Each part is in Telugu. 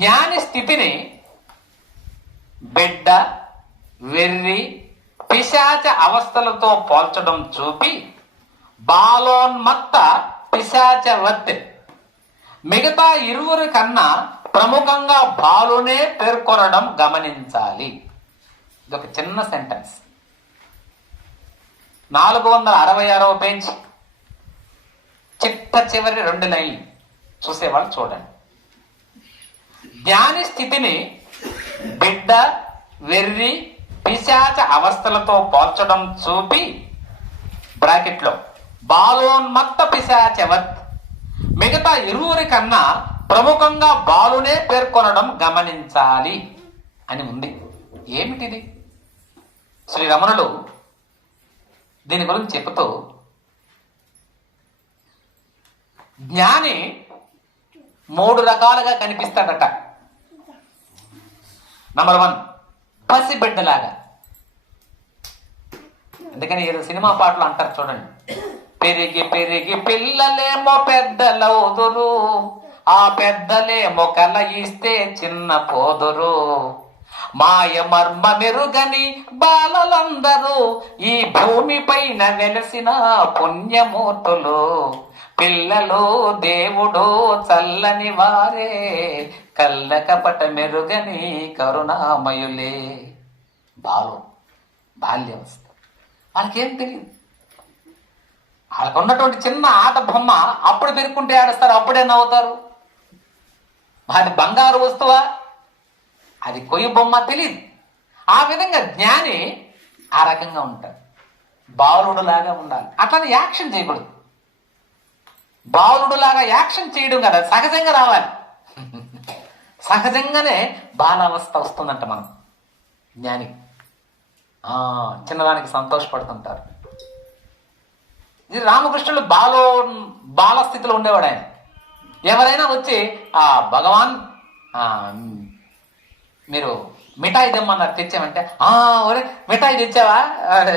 జ్ఞాని స్థితిని బిడ్డ వెర్రి పిశాచ అవస్థలతో పోల్చడం చూపి బాలోన్మత్త పిశాచవత్ మిగతా ఇరువురి కన్నా ప్రముఖంగా బాలునే పేర్కొనడం గమనించాలి. ఇది ఒక చిన్న సెంటెన్స్ నాలుగు వందల అరవై ఆరవ పేజ్. చిట్ట చివరి రెండు లైన్లు. చూసేవాళ్ళు చూడండి. జ్ఞాని స్థితిని బిడ్డ వెర్రి పిశాచ అవస్థలతో పోల్చడం చూపి బ్రాకెట్లో బాలోన్మత్త పిశాచవత్. మిగతా ఇరువురి కన్నా ప్రముఖంగా బాలునే పేర్కొనడం గమనించాలి అని ఉంది. ఏమిటిది? శ్రీ రమణుడు దీని గురించి చెబుతూ జ్ఞాని మూడు రకాలుగా కనిపిస్తాడట. నంబర్ వన్ పసిబిడ్డలాగా అందుకని ఏదో సినిమా పాటలు అంటారు చూడండి. పెరిగి పెరిగి పిల్లలేమో పెద్దలవుదురు. ఆ పెద్దలేమో కల ఇస్తే చిన్న పోదురు. మాయ మర్మ మెరుగని బాలలందరూ ఈ భూమి పైన వెలసిన పుణ్యమూర్తులు. పిల్లలు దేవుడు చల్లని వారే. కల్లకపట మెరుగని కరుణామయులే. బాలు బాల్యవస్థ. వాళ్ళకేం తెలియదు. వాళ్ళకు ఉన్నటువంటి చిన్న ఆట బొమ్మ అప్పుడు పెరుక్కుంటే ఆడస్తారు అప్పుడే నవ్వుతారు? అది బంగారు వస్తువా? అది కొయ్యి బొమ్మ తెలియదు ఆ విధంగా జ్ఞాని ఆ రకంగా ఉంటాడు. బాలుడులాగా ఉండాలి. అట్లని యాక్షన్ చేయకూడదు. బాలుడులాగా యాక్షన్ చేయడం కదా సహజంగా రావాలి. సహజంగానే బాలావస్థ వస్తుందంట మనం. జ్ఞాని. చిన్నదానికి సంతోషపడుతుంటారు. ఇది రామకృష్ణుడు బాలో బాల స్థితిలో ఉండేవాడు ఆయన. ఎవరైనా వచ్చి ఆ భగవాన్ మీరు మిఠాయి తెమ్మన్నారు తెచ్చామంటే ఆ ఒరే మిఠాయి తెచ్చావా? అరే,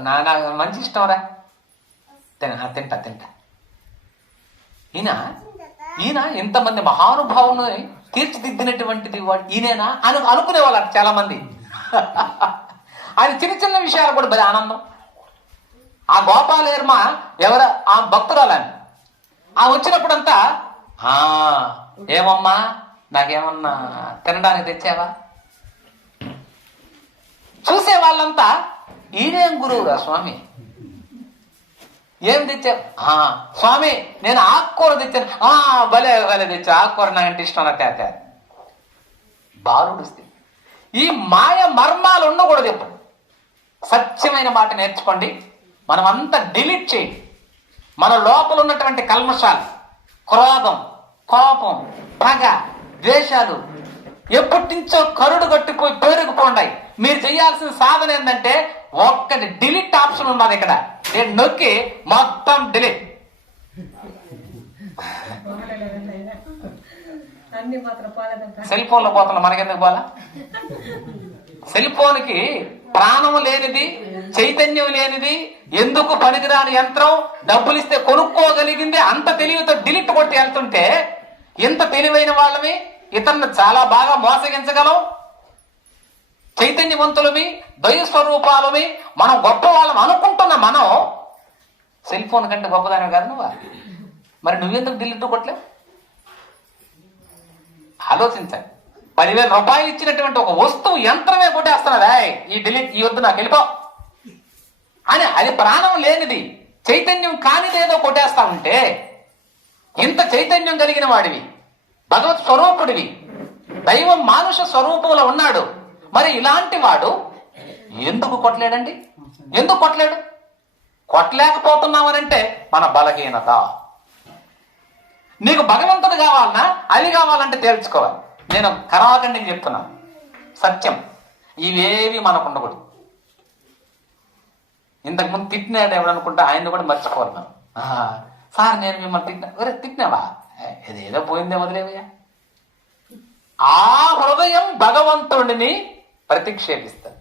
నా నాకు మంచి ఇష్టం రా. తిన ఆ, తింటా తింటా. ఈయన ఈయన ఎంతమంది మహానుభావుని తీర్చిదిద్దినటువంటిది వాడు ఈయనేనా అను అనుకునేవాళ్ళు చాలా మంది ఆయన చిన్న చిన్న విషయాలు కూడా భలే ఆనందం. ఆ గోపాలేర్మ ఎవర? ఆ భక్తురాలని ఆ వచ్చినప్పుడంతా ఆ ఏమమ్మా? నాకేమన్నా తినడానికి తెచ్చావా? చూసే వాళ్ళంతా ఈయనేం గురువురా స్వామి? ఏం తెచ్చావు? స్వామి నేను ఆకుకూర తెచ్చాను. ఆ భలే భలే తెచ్చా ఆకుకూర నాకంటే ఇష్టం నా తేత బాలుడు ఈ మాయ మర్మాలు ఉండకూడదు ఎప్పుడు. సత్యమైన మాట నేర్చుకోండి. మనం అంతా డిలీట్ చేయండి మన లోపల ఉన్నటువంటి కల్మషాలు క్రోధం కోపం పగ ద్వేషాలు ఎప్పటి నుంచో కరుడు కట్టిపోయి పేరుకుపోండాయి. మీరు చేయాల్సిన సాధన ఏంటంటే ఒక్కటి డిలీట్ ఆప్షన్ ఉన్నది ఇక్కడ. నేను నొక్కి మొత్తం డిలీట్. సెల్ ఫోన్లో పోతున్నా మనకెందుకు పోలా సెల్ ఫోన్కి ప్రాణం లేనిది చైతన్యం లేనిది ఎందుకు పనికిరాని యంత్రం డబ్బులు ఇస్తే కొనుక్కోగలిగింది అంత తెలివితో డిలీట్ కొట్టి వెళ్తుంటే ఎంత తెలివైన వాళ్ళమి ఇతరులను చాలా బాగా మోసగించగలం చైతన్యవంతులమి దయస్వరూపాలమి మనం గొప్ప వాళ్ళం అనుకుంటున్న మనం. సెల్ ఫోన్ కంటే గొప్పదనం కాదు నువ్వు? మరి నువ్వెందుకు డిలీట్ కొట్టలేవు ఆలోచించాలి పదివేల రూపాయలు ఇచ్చినటువంటి ఒక వస్తువు యంత్రమే కొట్టేస్తున్నదా ఈ డిలీట్ ఈ వద్దు నాకు వెళ్ళిపో. అని అది ప్రాణం లేనిది చైతన్యం కానిదేదో కొట్టేస్తా ఉంటే ఇంత చైతన్యం కలిగిన వాడివి. భగవత్ స్వరూపుడివి. దైవం మానుష స్వరూపంలో ఉన్నాడు. మరి ఇలాంటి వాడు ఎందుకు కొట్టలేడండి? ఎందుకు కొట్టలేడు? కొట్టలేకపోతున్నామనంటే మన బలహీనత. నీకు భగవంతుడు కావాలన్నా అది కావాలంటే తేల్చుకోవాలి నేను కరాఖండికి చెప్తున్నాను సత్యం. ఇవేవి మనకు ఉండకూడదు ఇంతకుముందు తిట్టినాడు ఎవడనుకుంటే ఆయన్ని కూడా మర్చిపోవాలి మనం. సార్ నేను మిమ్మల్ని తిట్టినా. ఒరే తిట్టినావా? ఇదేదో పోయిందే వదిలేవయ్యా ఆ హృదయం భగవంతుడిని ప్రతిక్షేపిస్తారు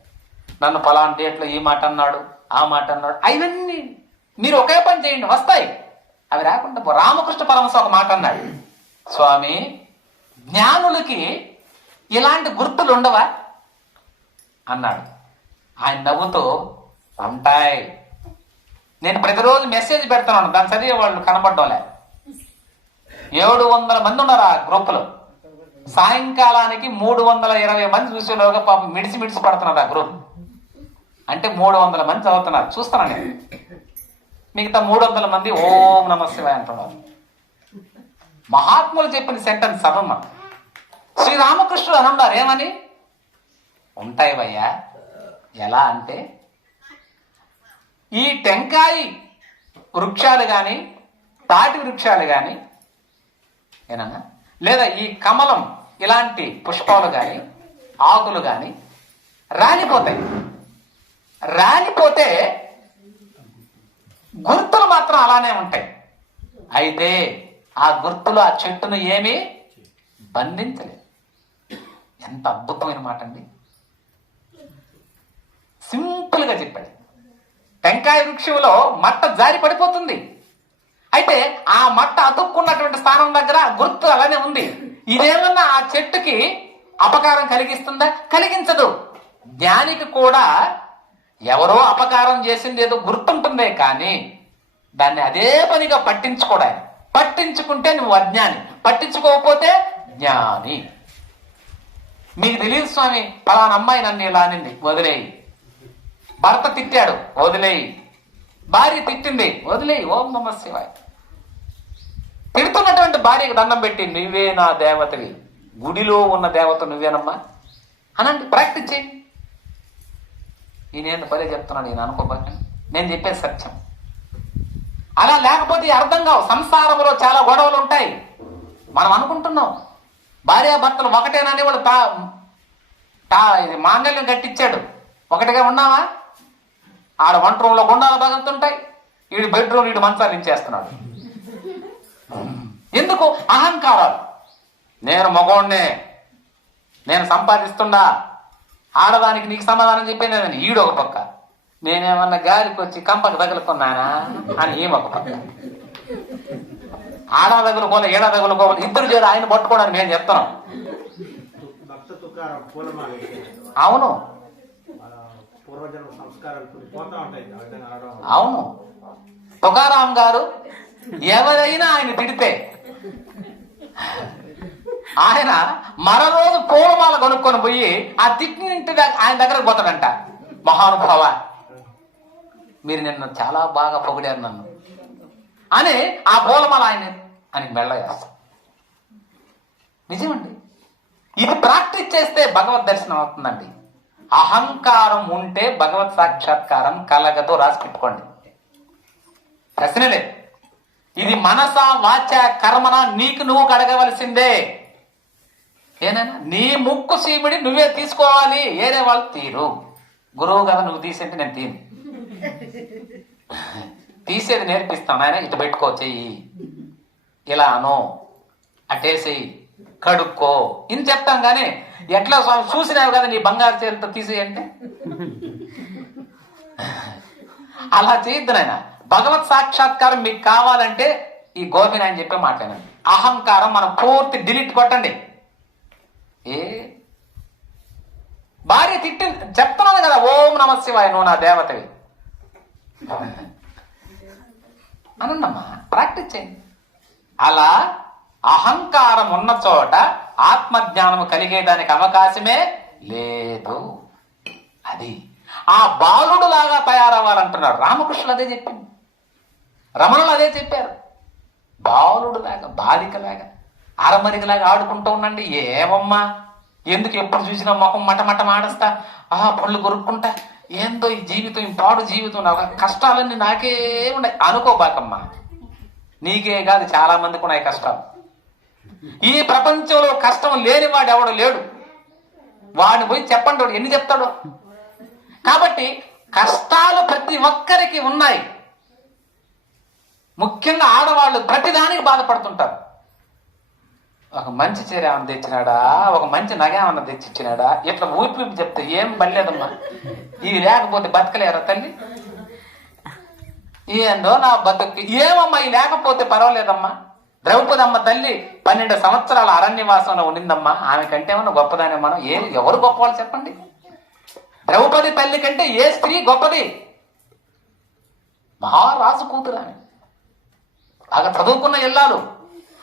నన్ను ఫలానా డేట్లో ఈ మాట అన్నాడు ఆ మాట అన్నాడు అవన్నీ మీరు ఒకే పని చేయండి వస్తాయి. అవి రాకుండా రామకృష్ణ పరమశ ఒక మాట అన్నాడు. స్వామి జ్ఞానులకి ఇలాంటి గుర్తులు ఉండవా? అన్నాడు. ఆయన నవ్వుతూ ఉంటాయి. నేను ప్రతిరోజు మెసేజ్ పెడుతున్నాను దాన్ని చదివే వాళ్ళు కనపడడంలే ఏడు వందల మంది ఉన్నారు ఆ గ్రూప్లో సాయంకాలానికి మూడు వందల ఇరవై మంది చూసేలోగా పాపం మిడిసి మిడిసి పడుతున్నారు ఆ గ్రూప్ అంటే మూడు వందల మంది చదువుతున్నారు. చూస్తున్నాను నేను. మిగతా మూడు వందల మంది ఓం నమ అంటున్నారు. మహాత్ములు చెప్పిన సెంటెన్స్ సభమ్మ శ్రీరామకృష్ణుడు ఉన్నారు ఏమని? ఉంటాయి భయ్యా. ఎలా అంటే ఈ టెంకాయ వృక్షాలు కానీ తాటి వృక్షాలు కానీ ఏనన్నా లేదా ఈ కమలం ఇలాంటి పుష్పాలు కానీ ఆకులు కానీ రాలిపోతాయి. రాలిపోతే గుర్తులు మాత్రం అలానే ఉంటాయి. అయితే ఆ గుర్తులు ఆ చెట్టును ఏమీ బంధించలేదు. ఎంత అద్భుతమైన మాట అండి. సింపుల్గా చెప్పాడు. టెంకాయ వృక్షంలో మట్ట జారి పడిపోతుంది అయితే ఆ మట్ట అతుక్కున్నటువంటి స్థానం దగ్గర గుర్తు అలానే ఉంది. ఇదేమన్నా ఆ చెట్టుకి అపకారం కలిగిస్తుందా? కలిగించదు. జ్ఞానికి కూడా ఎవరో అపకారం చేసింది ఏదో గుర్తుంటుందే కానీ దాన్ని అదే పనిగా పట్టించుకోడా పట్టించుకుంటే నువ్వు అజ్ఞాని. పట్టించుకోకపోతే జ్ఞాని. మీకు తెలియదు స్వామి పలానా అమ్మాయి నన్ను ఇలా అనింది. వదిలేయి. భర్త తిట్టాడు. వదిలేయి. భార్య తిట్టింది. వదిలేయి ఓం నమ శివాయ. తిడుతున్నటువంటి భార్యకు దండం పెట్టి నువ్వే నా దేవతవి. గుడిలో ఉన్న దేవత నువ్వేనమ్మా? అనండి ప్రాక్టీస్ చేయండి నేనేంత పదే చెప్తున్నాను నేను అనుకోబాక నేను చెప్పేది సత్యం. అలా లేకపోతే అర్థం కావు. సంసారంలో చాలా గొడవలు ఉంటాయి. మనం అనుకుంటున్నాం. భార్యాభర్తలు ఒకటేనని వాడు తా టా ఇది మాంగళ్యం కట్టించాడు. ఒకటిగా ఉన్నావా? ఆడ వంట రూమ్లో గుండాల బాగుంటుంటాయి వీడి బెడ్రూమ్ వీడు మంచాలు ఇచ్చేస్తున్నాడు. ఎందుకు? అహంకారాలు నేను మగోడ్నే నేను సంపాదిస్తుండా. ఆడదానికి నీకు సమాధానం చెప్పేది ఈడు ఒక పక్క. నేనేమన్నా గాలికి వచ్చి కంపకి తగులుకున్నానా? అని ఈమె ఒక పక్క. ఆడ తగులుకోలే ఏడా తగులుకోవాలి ఇద్దరు చేరు ఆయన పట్టుకోవడానికి నేను చెప్తున్నాం. అవును. అవును. తుకారాం గారు ఎవరైనా ఆయన తిడితే ఆయన మరోరోజు పూలమాల కొనుక్కొని పోయి ఆ తిట్టిన ఇంటి ఆయన దగ్గరకు పోతాడంట. మహానుభావ మీరు నిన్ను చాలా బాగా పొగిడారు నన్ను. అని ఆ పూలమాల ఆయన అని మెళ్ళవేస్తాం నిజమండి. ఇది ప్రాక్టీస్ చేస్తే భగవద్ దర్శనం అవుతుందండి. అహంకారం ఉంటే భగవత్ సాక్షాత్కారం కలగదు రాసి పెట్టుకోండి. ప్రశ్న లేదు ఇది మనస వాచ కర్మన నీకు నువ్వు కడగవలసిందే. ఏనైనా నీ ముక్కు సీమిడి నువ్వే తీసుకోవాలి. ఏరే వాళ్ళు తీరు. గురువు కదా నువ్వు తీసేంటే నేను తీను తీసేది నేర్పిస్తాను ఆయన ఇటు పెట్టుకో చెయ్యి. ఇలా అను. అటేసేయి కడుక్కో. ఇంత చెప్తాం కానీ ఎట్లా స్వామి చూసినావు కదా నీ బంగారు చేరుతో తీసేయంటే? అలా చేయొద్దు నాయనా. భగవత్ సాక్షాత్కారం మీకు కావాలంటే ఈ గోపిని అని చెప్పే మాట్లాడండి అహంకారం మనం పూర్తి డిలీట్ కొట్టండి. ఏ? భార్య తిట్టి చెప్తున్నాను కదా ఓం నమ శివాయ నువ్వు నా దేవతవి. అనండమ్మా ప్రాక్టీస్ చేయండి. అలా అహంకారం ఉన్న చోట ఆత్మజ్ఞానం కలిగేదానికి అవకాశమే లేదు. అది ఆ బాలుడు లాగా తయారవ్వాలంటున్నారు రామకృష్ణుడు అదే చెప్పింది. రమణులు అదే చెప్పారు. బాలుడు లాగా బాలిక లాగా అరమరికలాగా ఆడుకుంటూ ఉండండి. ఏమమ్మా? ఎందుకు ఎప్పుడు చూసినా ముఖం మట మట మాడస్తా? ఆ పళ్ళు కొరుక్కుంటా? ఏందో ఈ జీవితం ఈ పాడు జీవితం నా కష్టాలన్నీ నాకే ఉన్నాయి. అనుకోబాకమ్మా. నీకే కాదు చాలా మందికి ఉన్నాయి కష్టాలు. ఈ ప్రపంచంలో కష్టం లేని వాడు ఎవడు లేడు. వాడిని పోయి చెప్పండి వాడు ఎన్ని చెప్తాడు. కాబట్టి కష్టాలు ప్రతి ఒక్కరికి ఉన్నాయి. ముఖ్యంగా ఆడవాళ్ళు ప్రతిదానికి బాధపడుతుంటారు. ఒక మంచి చీర ఏమన్నా తెచ్చినాడా? ఒక మంచి నగ ఏమన్నా తెచ్చిచ్చినాడా? ఇట్లా ఊపి చెప్తే ఏం బలేదమ్మా ఇది లేకపోతే బతకలేరా తల్లి? ఏందో నా బతుకు. ఏమమ్మా ఇది లేకపోతే పర్వాలేదమ్మా. ద్రౌపది అమ్మ తల్లి పన్నెండు సంవత్సరాల అరణ్యవాసంలో ఉండిందమ్మా. ఆమె కంటే ఏమన్నా గొప్పదాని మనం ఏ ఎవరు గొప్పవాళ్ళు చెప్పండి? ద్రౌపది తల్లి కంటే ఏ స్త్రీ గొప్పది? మహారాజు కూతురు ఆమె. బాగా చదువుకున్న ఇల్లాలు.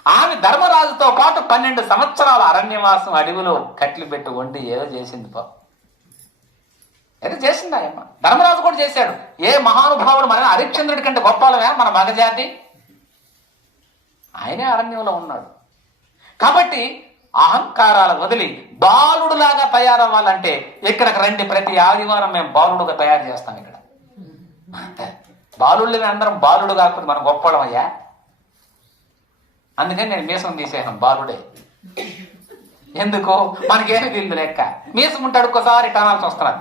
ఆమె ధర్మరాజుతో పాటు పన్నెండు సంవత్సరాల అరణ్యవాసం అడవిలో కట్లు పెట్టి వండి ఏదో చేసింది పా. ఏదో చేసింది ఆయమ్మ. ధర్మరాజు కూడా చేశాడు. ఏ మహానుభావుడు మన హరిశ్చంద్రుడి కంటే గొప్పలమే మన మగజాతి? ఆయనే అరణ్యంలో ఉన్నాడు. కాబట్టి అహంకారాలు వదిలి బాలుడులాగా తయారవ్వాలంటే ఇక్కడికి రండి ప్రతి ఆదివారం మేము బాలుడుగా తయారు చేస్తాం ఇక్కడ. బాలుళ్ళు అందరం బాలుడు కాకపోతే మనం గొప్పవాళ్ళం అయ్యా అందుకని నేను మీసం తీసేసాను బాలుడే. ఎందుకు? మనకేమి తెలియదు లెక్క. మీసం ఉంటాడు ఒక్కసారి టనాల్సి వస్తున్నారు.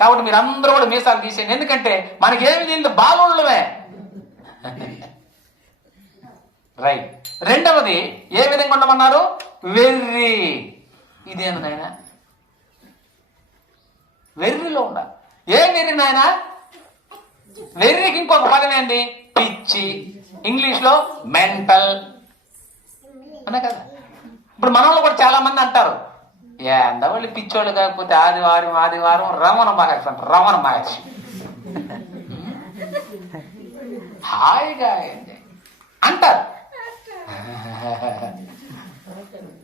కాబట్టి మీరు అందరూ కూడా మీసాలు తీసేయండి. ఎందుకంటే మనకేమి తెలియదు బాలుళ్ళమే. రైట్. రెండవది ఏ విధంగా ఉండమన్నారు? వెర్రి. ఇదేను నాయన? వెర్రిలో ఉండాలి. ఏం వెర్రి నాయన? వెర్రికి ఇంకొక పదం ఏంది? పిచ్చి. ఇంగ్లీష్లో మెంటల్ అనే కదా. ఇప్పుడు మనలో కూడా చాలా మంది అంటారు ఏంద పిచ్చోళ్ళు కాకపోతే ఆదివారం ఆదివారం రమణ మహర్షి అంటారు రమణ మహర్షి. హాయిగా అంటారు.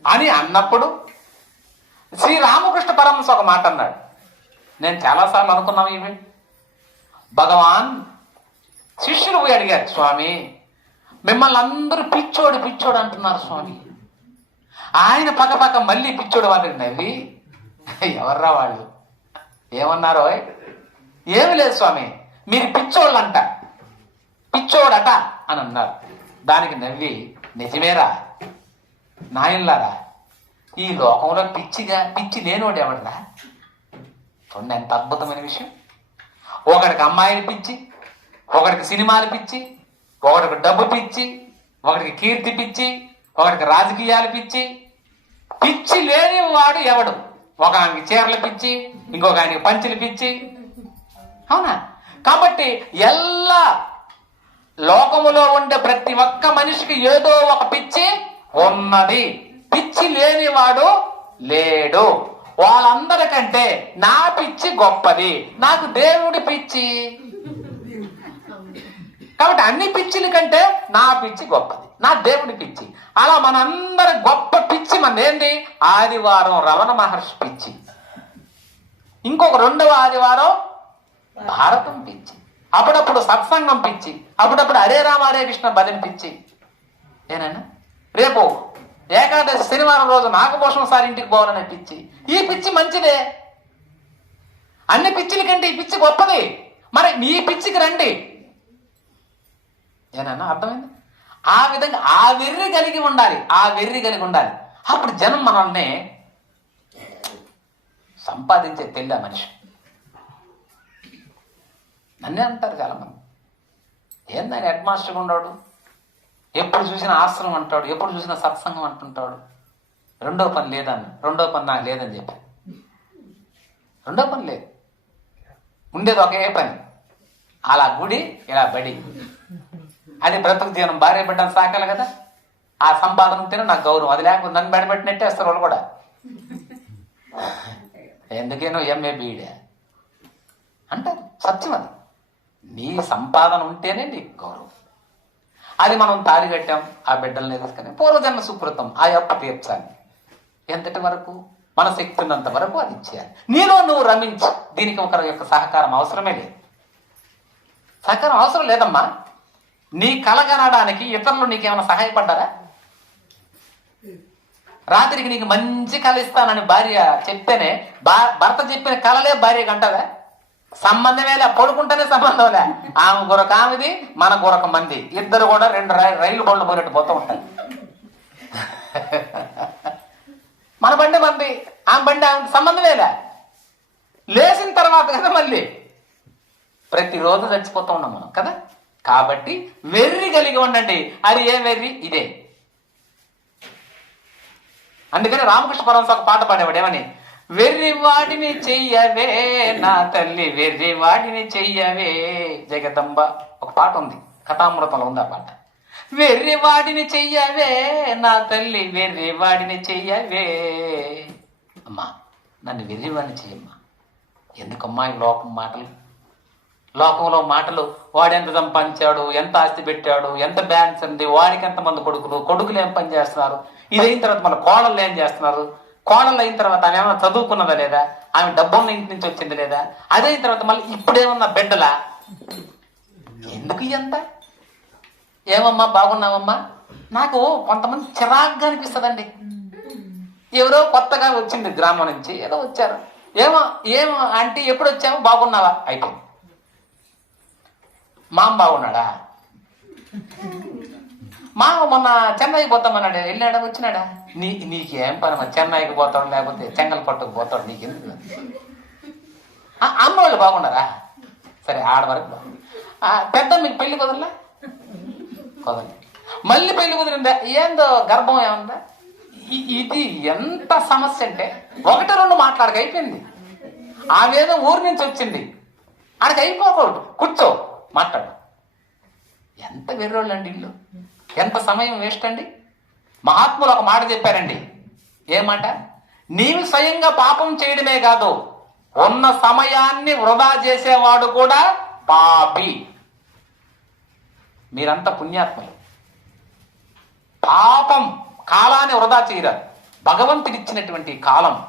అని అన్నప్పుడు శ్రీరామకృష్ణ పరమహంస ఒక మాట అన్నాడు. నేను చాలాసార్లు అనుకున్నాం ఇవి భగవాన్ శిష్యులు పోయి అడిగారు స్వామి మిమ్మల్ని అందరూ పిచ్చోడు పిచ్చోడు అంటున్నారు స్వామి. ఆయన పక్క పక్క మళ్ళీ పిచ్చోడు వాళ్ళని నవ్వి ఎవర్రా వాళ్ళు? ఏమన్నారో? ఏమి లేదు స్వామి. మీరు పిచ్చోళ్ళంట. పిచ్చోడట అని అన్నారు. దానికి నవ్వి నిజమేరా? నాయనలారా? ఈ లోకంలో పిచ్చిగా పిచ్చి లేనివాడు ఎవడరా? చూడండి ఎంత అద్భుతమైన విషయం. ఒకడికి అమ్మాయిని పిచ్చి ఒకడికి సినిమాలు పిచ్చి ఒకడికి డబ్బు పిచ్చి ఒకడికి కీర్తి పిచ్చి ఒకడికి రాజకీయాలు పిచ్చి. పిచ్చి లేని వాడు ఎవడు? ఒక ఆయనకి చీరలు పిచ్చి ఇంకొక ఆయనకి పంచులు పిచ్చి. అవునా? కాబట్టి ఎల్లా లోకములో ఉండే ప్రతి ఒక్క మనిషికి ఏదో ఒక పిచ్చి ఉన్నది. పిచ్చి లేనివాడు లేడు. వాళ్ళందరికంటే నా పిచ్చి గొప్పది. నాకు దేవుడి పిచ్చి. కాబట్టి అన్ని పిచ్చిల కంటే నా పిచ్చి గొప్పది నా దేవుడి పిచ్చి. అలా మనందరి గొప్ప పిచ్చి మన ఆదివారం రమణ మహర్షి పిచ్చి. ఇంకొక రెండవ ఆదివారం భారతం పిచ్చి. అప్పుడప్పుడు సత్సంగం పిచ్చి. అప్పుడప్పుడు హరే రామ హరే కృష్ణ బలిని పిచ్చి. ఏనన్నా రేపు ఏకాదశి శనివారం రోజు నాగభూషణం సారి ఇంటికి పోవాలనే పిచ్చి. ఈ పిచ్చి మంచిదే. అన్ని పిచ్చిల కంటే ఈ పిచ్చి గొప్పది. మరి నీ పిచ్చికి రండి. ఏనన్నా అర్థమైంది? ఆ విధంగా ఆ వెర్రి కలిగి ఉండాలి ఆ వెర్రి కలిగి ఉండాలి. అప్పుడు జనం మనల్ని సంపాదించే తెల్ల మనిషి. నన్నే అంటారు చాలామంది. ఏందని హెడ్ మాస్టర్గా ఉన్నాడు ఎప్పుడు చూసినా ఆశ్రమం అంటాడు ఎప్పుడు చూసినా సత్సంగం అంటుంటాడు. రెండో పని లేదని రెండో పని నాకు లేదని చెప్పి. రెండో పని లేదు. ఉండేది ఒకే పని. అలా గుడి ఇలా బడి. అది బ్రతుకు జీవనం భార్య బిడ్డను సాకాలి కదా. ఆ సంపాదన ఉంటేనే నాకు గౌరవం. అది లేకపోతే నన్ను బెడబెట్టినట్టే వస్తారు వాళ్ళు కూడా. ఎందుకేనో ఎంఏ బీడే అంటారు సత్యం అది. నీ సంపాదన ఉంటేనే నీకు గౌరవం. అది మనం తాళి కట్టాం ఆ బిడ్డల్ని తీసుకొని పూర్వజన్మ సుకృతం ఆ యొక్క తీర్చాలి. ఎంతటి వరకు? మన శక్తి ఉన్నంత వరకు అది ఇచ్చేయాలి. నీలో నువ్వు రమించు. దీనికి ఒకరి యొక్క సహకారం అవసరమే లేదు. సహకారం అవసరం లేదమ్మా. నీ కల కనడానికి ఇతరులు నీకేమైనా సహాయపడ్డారా? రాత్రికి నీకు మంచి కళ ఇస్తానని భార్య చెప్తేనే భా- భర్త చెప్పిన కళలే భార్య కంటదా సంబంధమేలే పడుకుంటేనే సంబంధంలే ఆమె గురక ఆమెది మన గురక మంది. ఇద్దరు కూడా రెండు రై- రైలు బండ్లు పోయినట్టు పోతూ ఉంటారు. మన బండి మంది ఆమె బండి ఆమె సంబంధమేలే లేచిన తర్వాత కదా మళ్ళీ. ప్రతిరోజు చచ్చిపోతూ ఉన్నాం మనం కదా? కాబట్టి వెర్రి కలిగి ఉండండి. అది ఏం వెర్రి? ఇదే. అందుకని రామకృష్ణ పరమహంస ఒక పాట పాడేవాడు. ఏమని? వెర్రి వాడిని చెయ్యవే నా తల్లి వెర్రి వాడిని చెయ్యవే. జగదంబ ఒక పాట ఉంది. కథామృతంలో ఉంది ఆ పాట. వెర్రివాడిని చెయ్యవే నా తల్లి వెర్రివాడిని చెయ్యవే. అమ్మా నన్ను వెర్రివాడిని చెయ్యమ్మా. ఎందుకమ్మా ఈ లోపం మాటలు? లోకంలో మాటలు వాడు ఎంత సంపాదించాడు ఎంత ఆస్తి పెట్టాడు ఎంత బ్యాన్స్ ఉంది వాడికి ఎంతమంది కొడుకులు కొడుకులు ఏం పని చేస్తున్నారు? ఇది అయిన తర్వాత మన కోడళ్ళు ఏం చేస్తున్నారు? కోడలు అయిన తర్వాత ఆమె ఏమైనా చదువుకున్నదా లేదా? ఆమె డబ్బున్న ఇంటి నుంచి వచ్చింది లేదా? అదైన తర్వాత మళ్ళీ ఇప్పుడేమన్నా బిడ్డలా? ఎందుకు ఎంత ఏమమ్మా బాగున్నావమ్మా? నాకు కొంతమంది చిరాగ్గా అనిపిస్తుందండి. ఎవరో కొత్తగా వచ్చింది గ్రామం నుంచి ఏదో వచ్చారు. ఏమో ఏమో ఆంటీ ఎప్పుడు వచ్చావు? బాగున్నావా? అయిపోయింది. మామ బాగున్నాడా? మామ మొన్న చెన్నైకి పోతామన్నాడు వెళ్ళాడా వచ్చినాడా? నీ నీకేం పని మరి? చెన్నైకి పోతాడు లేకపోతే చెంగల్పట్టుకు పోతాడు నీకెందుకు? ఆ, అమ్మ వాళ్ళు బాగున్నారా? సరే ఆడవరకు పెద్ద మీకు పెళ్ళి కుదరలే? కుదరలే మళ్ళీ పెళ్ళి కుదిరిందా? ఏందో గర్భం ఏముందా? ఇది ఎంత సమస్య అంటే ఒకటి రెండు మాట్లాడక అయిపోయింది. ఆమెదో ఊరి నుంచి వచ్చింది. ఆడికి అయిపోకూడదు. కూర్చో. మాట్లాడు ఎంత వెర్రోళ్ళండి ఇల్లు ఎంత సమయం వేస్ట్ అండి మహాత్ములు ఒక మాట చెప్పారండి. ఏమాట నీవు స్వయంగా పాపం చేయడమే కాదు ఉన్న సమయాన్ని వృధా చేసేవాడు కూడా పాపి. మీరంతా పుణ్యాత్మలు. పాపం కాలాన్ని వృధా చేయరాదు. భగవంతుడిచ్చినటువంటి కాలం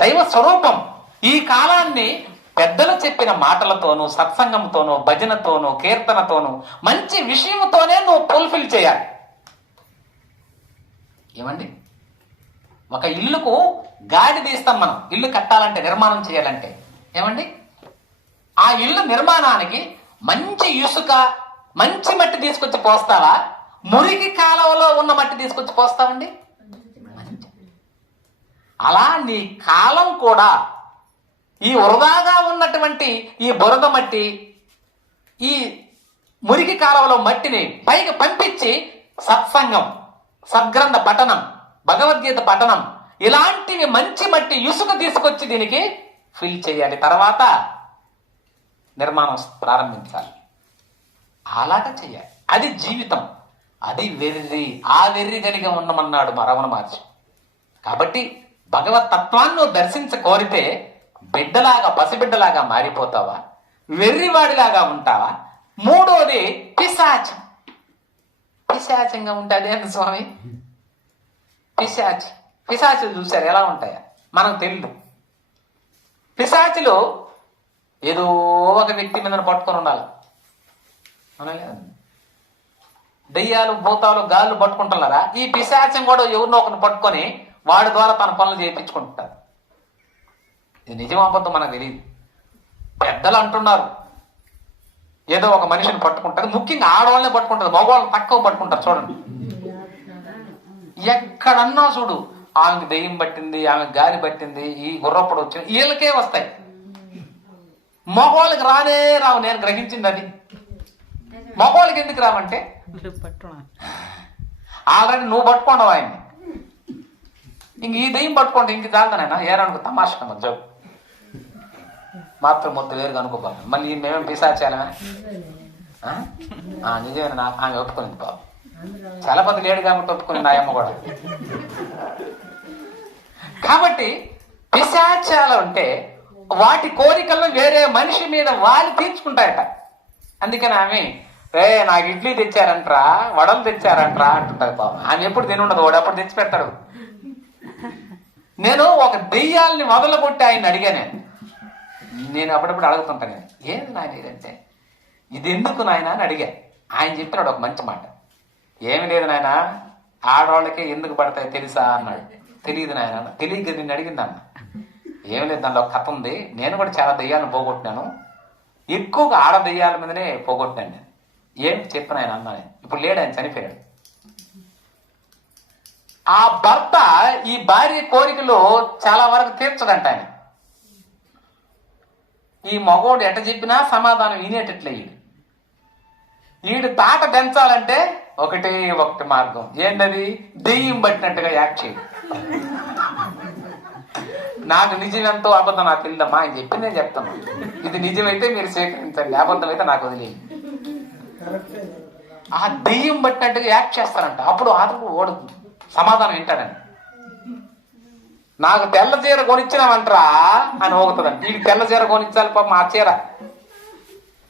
దైవ స్వరూపం. ఈ కాలాన్ని పెద్దలు చెప్పిన మాటలతోనూ సత్సంగంతోనూ భజనతోనూ కీర్తనతోనూ మంచి విషయంతోనే నువ్వు ఫుల్ఫిల్ చేయాలి. ఏమండి? ఒక ఇల్లుకు గాడి తీస్తాం మనం. ఇల్లు కట్టాలంటే నిర్మాణం చేయాలంటే. ఏమండి? ఆ ఇల్లు నిర్మాణానికి మంచి ఇసుక మంచి మట్టి తీసుకొచ్చి పోస్తావా? మురికి కాలువలో ఉన్న మట్టి తీసుకొచ్చి పోస్తావండి? అలా నీ కాలం కూడా ఈ వృధాగా ఉన్నటువంటి ఈ బురద మట్టి ఈ మురికి కాలంలో మట్టిని పైకి పంపించి సత్సంగం సద్గ్రంథ పఠనం భగవద్గీత పఠనం ఇలాంటివి మంచి మట్టి ఇసుక తీసుకొచ్చి దీనికి ఫిల్ చేయాలి. తర్వాత నిర్మాణం ప్రారంభించాలి. అలాగా చెయ్యాలి అది జీవితం. అది వెర్రి ఆ వెర్రి కలిగి ఉండమన్నాడు మరవణ మహర్షి. కాబట్టి భగవత్ తత్వాన్ని దర్శించ కోరితే బిడ్డలాగా పసిబిడ్డలాగా మారిపోతావా? వెర్రివాడిలాగా ఉంటావా? మూడోది పిశాచం. పిశాచంగా ఉంటుంది అంత స్వామి? పిశాచి. పిశాచులు చూశారు ఎలా ఉంటాయా? మనకు తెలియదు పిశాచులు ఏదో ఒక వ్యక్తి మీద పట్టుకొని ఉండాలి. దయ్యాలు దెయ్యాలు భూతాలు గాళ్ళు పట్టుకుంటున్నారా? ఈ పిశాచం కూడా ఎవరినో ఒకరిని పట్టుకొని వాడి ద్వారా తన పనులు చేయించుకుంటారు. ఇది నిజం అబద్ధం మనకు తెలియదు పెద్దలు అంటున్నారు. ఏదో ఒక మనిషిని పట్టుకుంటారు. ముఖ్యంగా ఆడవాళ్ళనే పట్టుకుంటారు. మగవాళ్ళు తక్కువ పట్టుకుంటారు. చూడండి. ఎక్కడన్నా చూడు ఆమెకు దెయ్యం పట్టింది ఆమె గాలి పట్టింది ఈ గుర్రప్పుడు వచ్చింది వీళ్ళకే వస్తాయి. మగవాళ్ళకి రానే రావు. నేను గ్రహించింది అది. మగవాళ్ళకి ఎందుకు రావంటే? ఆల్రెడీ నువ్వు పట్టుకోండవు ఆయన్ని. ఇంక ఈ దెయ్యం పట్టుకోండి ఇంక చాలదనైనా ఏరనుకో తమాష మరి మాత్రం మొత్తం వేరు అనుకోబాబు మళ్ళీ మేమేం పిసాచాలమే నిజమే నా ఆమె ఒప్పుకుంది బాబు చాలా మంది లేడు కాబట్టి ఒప్పుకుంది నా అమ్మ కూడా. కాబట్టి పిశాచాలు ఉంటే వాటి కోరికలను వేరే మనిషి మీద వాళ్ళు తీర్చుకుంటాయట. అందుకని ఆమె రే నాకు ఇడ్లీ తెచ్చారంట్రా వడలు తెచ్చారంట్రా అంటుంటారు బాబు ఆమె ఎప్పుడు తిని ఉండదు వాడు అప్పుడు తెచ్చి పెడతాడు. నేను ఒక దెయ్యాల్ని మొదలుకొట్టి ఆయన అడిగాను. నేను అప్పుడప్పుడు అడుగుతుంటాను నేను, ఏంది నాయన ఇదంటే? ఇది ఎందుకు నాయన? అని అడిగా. ఆయన చెప్పినాడు ఒక మంచి మాట. ఏమి లేదు నాయన ఆడవాళ్ళకే ఎందుకు పడతాయి తెలుసా? అన్నాడు. తెలియదు నాయన తెలియదు తెలియక నిన్ను అడిగింది అన్న. ఏమి లేదు దానిలో ఒక కథ ఉంది. నేను కూడా చాలా దెయ్యాలను పోగొట్టినాను. ఎక్కువగా ఆడ దెయ్యాల మీదనే పోగొట్టినాను నేను. ఏం చెప్పిన ఆయన అన్నా నేను. ఇప్పుడు లేడు ఆయన చనిపోయాడు. ఆ భర్త ఈ భార్య కోరికలు చాలా వరకు తీర్చడంట ఆయన. ఈ మగోడు ఎట చెప్పినా సమాధానం వినేటట్లే ఈడు. తాట పెంచాలంటే ఒకటే ఒకటి మార్గం. ఏంటది? దెయ్యం పట్టినట్టుగా యాక్ట్ చేయడు నాకు నిజం ఎంతో అబద్ధం నాకు తెలియదమ్మా ఆయన చెప్పింది నేను చెప్తాను. ఇది నిజమైతే మీరు స్వీకరించండి అబద్ధం అయితే నాకు వదిలేదు ఆ దెయ్యం పట్టినట్టుగా యాక్ట్ చేస్తారంట. అప్పుడు ఆతకు ఓడు సమాధానం వింటాడని. నాకు తెల్ల చీర కొనిచ్చినావంటరా అని ఊగుతుందండి వీడికి తెల్ల చీర కొనిచ్చాలి పాపం ఆ చీర.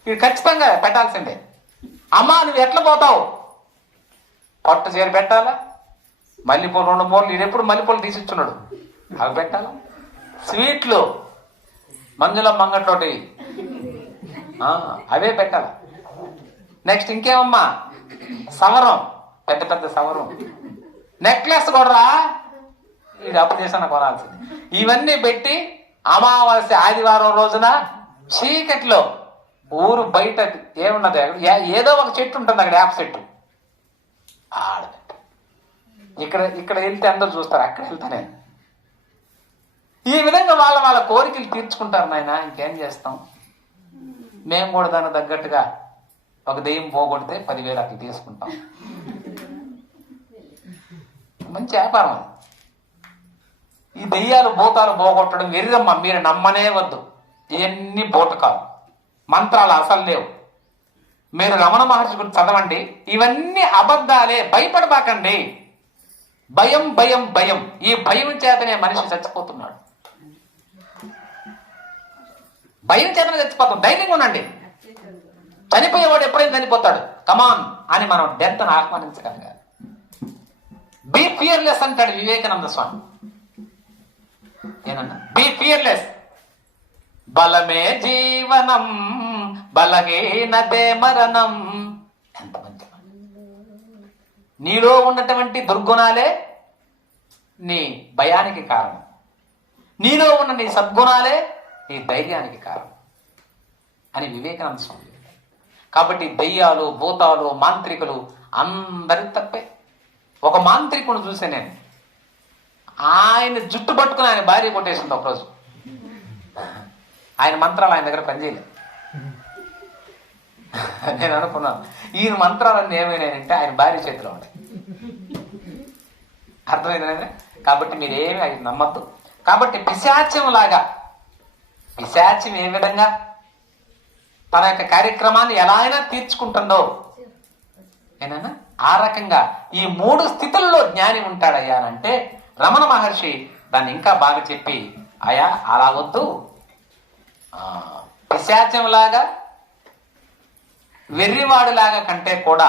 వీడు ఖచ్చితంగా పెట్టాల్సిందే. అమ్మా నువ్వు ఎట్లా పోతావు? పట్టు చీర పెట్టాలా? మల్లెపూలు రెండు మూలలు ఈడు ఎప్పుడు మల్లెపూలు తీసిచ్చున్నాడు. అవి పెట్టాలా? స్వీట్లు. మంజుల మంగట్లోటి. అవే పెట్టాలా? నెక్స్ట్ ఇంకేమమ్మా? సవరం. పెద్ద పెద్ద సవరం. నెక్లెస్ కూడా ఇది అప్పు చేసిన కొనాల్సింది. ఇవన్నీ పెట్టి అమావాస్య ఆదివారం రోజున చీకట్లో ఊరు బయట ఏమున్నది? ఏదో ఒక చెట్టు ఉంటుంది అక్కడ యాప్ చెట్టు. ఆడ. ఇక్కడ ఇక్కడ వెళ్తే అందరూ చూస్తారు అక్కడ వెళ్తానే. ఈ విధంగా వాళ్ళ వాళ్ళ కోరికలు తీర్చుకుంటారు నాయన ఇంకేం చేస్తాం? మేము కూడా దానికి తగ్గట్టుగా ఒక దెయ్యం పోగొడితే పదివేలు అట్లా తీసుకుంటాం. మంచి వ్యాపారం. అది. ఈ దెయ్యాలు భూతాలు పోగొట్టడం వెర్రమ్మ మీరు నమ్మనే వద్దు. ఇవన్నీ బోటకాలు మంత్రాలు అసలు లేవు. మీరు రమణ మహర్షి గురించి చదవండి. ఇవన్నీ అబద్ధాలే భయపడబాకండి. భయం భయం భయం. ఈ భయం చేతనే మనిషి చచ్చిపోతున్నాడు. భయం చేతనే చచ్చిపోతాం ధైర్యంగా ఉండండి. చనిపోయేవాడు ఎప్పుడైనా చనిపోతాడు. కమాన్ అని మనం డెత్ ఆహ్వానించగలగాలి. బీ ఫియర్లెస్ అంటాడు వివేకానంద స్వామి. ఏనన్నా బీ ఫియర్లెస్ బలమే జీవనం బలహీనదే మరణం. ఎంత మంచి నీలో ఉన్నటువంటి దుర్గుణాలే నీ భయానికి కారణం. నీలో ఉన్న నీ సద్గుణాలే నీ ధైర్యానికి కారణం. అని వివేకానంద స్వామి కాబట్టి దయ్యాలు భూతాలు మాంత్రికులు అందరి తప్పే. ఒక మాంత్రికుడు చూసే నేను. ఆయన జుట్టు పట్టుకుని ఆయన భార్య కొట్టేసింది ఒకరోజు. ఆయన మంత్రాలు ఆయన దగ్గర పనిచేయలేదు. నేను అనుకున్నాను ఈయన మంత్రాలన్నీ ఏమైనాయంటే ఆయన భార్య చేతిలో ఉన్నాయి అర్థమైందా కాబట్టి మీరేమి ఆయన నమ్మద్దు. కాబట్టి పిశాచ్యం లాగా పిశాచ్యం ఏ విధంగా? తన యొక్క కార్యక్రమాన్ని ఎలా అయినా తీర్చుకుంటుందో. ఏనా ఆ రకంగా ఈ మూడు స్థితుల్లో జ్ఞాని ఉంటాడయ్యా అంటే రమణ మహర్షి దాన్ని ఇంకా బాగా చెప్పి అయా అలా వద్దు. పిశాచంలాగా వెర్రివాడులాగా కంటే కూడా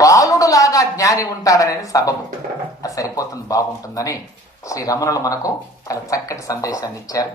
బాలుడులాగా జ్ఞాని ఉంటాడనేది సబబు. అది సరిపోతుంది బాగుంటుందని శ్రీ రమణులు మనకు చాలా చక్కటి సందేశాన్ని ఇచ్చారు.